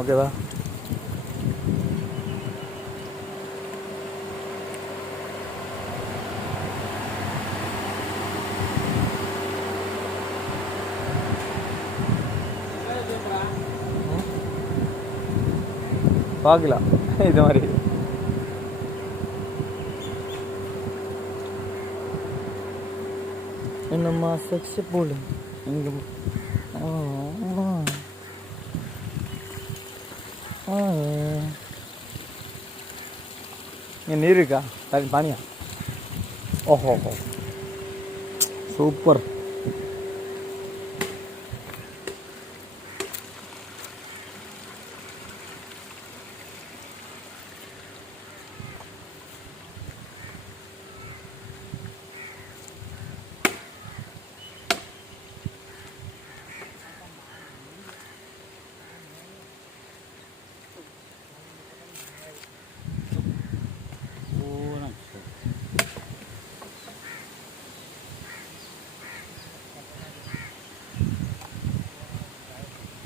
ஓகேவா? பார்க்கலாம் இது மாதிரி. என்னம்மா செக்ஸ் போடு இங்கே இங்கே நீர் இருக்கா? பானியா? ஓஹோ, சூப்பர்.